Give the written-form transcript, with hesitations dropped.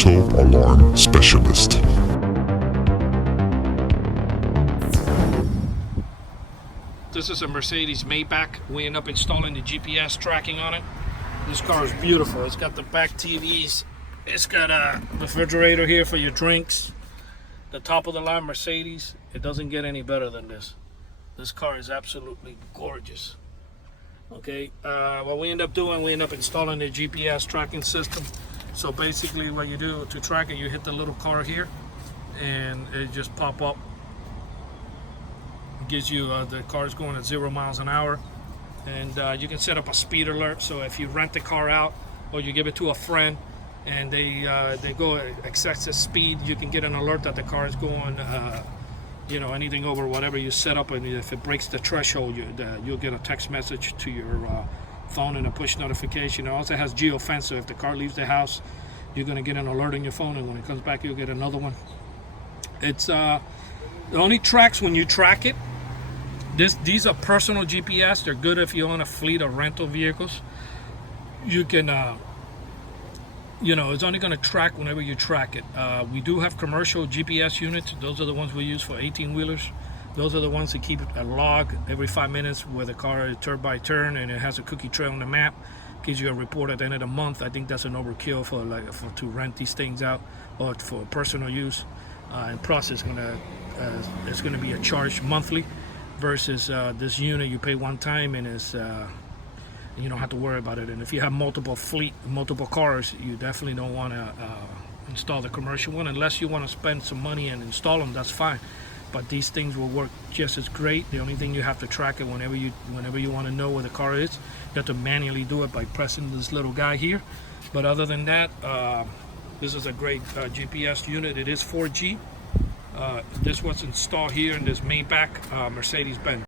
Auto Alarm Specialist. This is a Mercedes Maybach. We end up installing the GPS tracking on it. This car is beautiful. It's got the back TVs. It's got a refrigerator here for your drinks. The top of the line Mercedes. It doesn't get any better than this. This car is absolutely gorgeous. Okay, what we end up doing, we end up installing the GPS tracking system. So basically what you do to track it, you hit the little car here and it just pop up. It gives you the car's going at 0 miles an hour, and you can set up a speed alert. So if you rent the car out or you give it to a friend and they go at excessive speed, you can get an alert that the car is going anything over whatever you set up, and if it breaks the threshold, you'll get a text message to your phone and a push notification. It also has geofence, so if the car leaves the house, you're going to get an alert on your phone, and when it comes back, you'll get another one. It's it only tracks when you track it. These are personal GPS. They're good if you own a fleet of rental vehicles. You can it's only going to track whenever you track it. We do have commercial GPS units. Those are the ones we use for 18-wheelers. Those are the ones that keep a log every 5 minutes where the car is turn by turn, and it has a cookie trail on the map. Gives you a report at the end of the month. I think that's an overkill for to rent these things out or for personal use. And plus, it's gonna be a charge monthly versus this unit you pay one time, and it's you don't have to worry about it. And if you have multiple cars, you definitely don't want to install the commercial one unless you want to spend some money and install them. That's fine, but these things will work just as great. The only thing, you have to track it whenever you want to know where the car is. You have to manually do it by pressing this little guy here, but other than that, this is a great GPS unit. It is 4G. This was installed here in this Maybach Mercedes-Benz.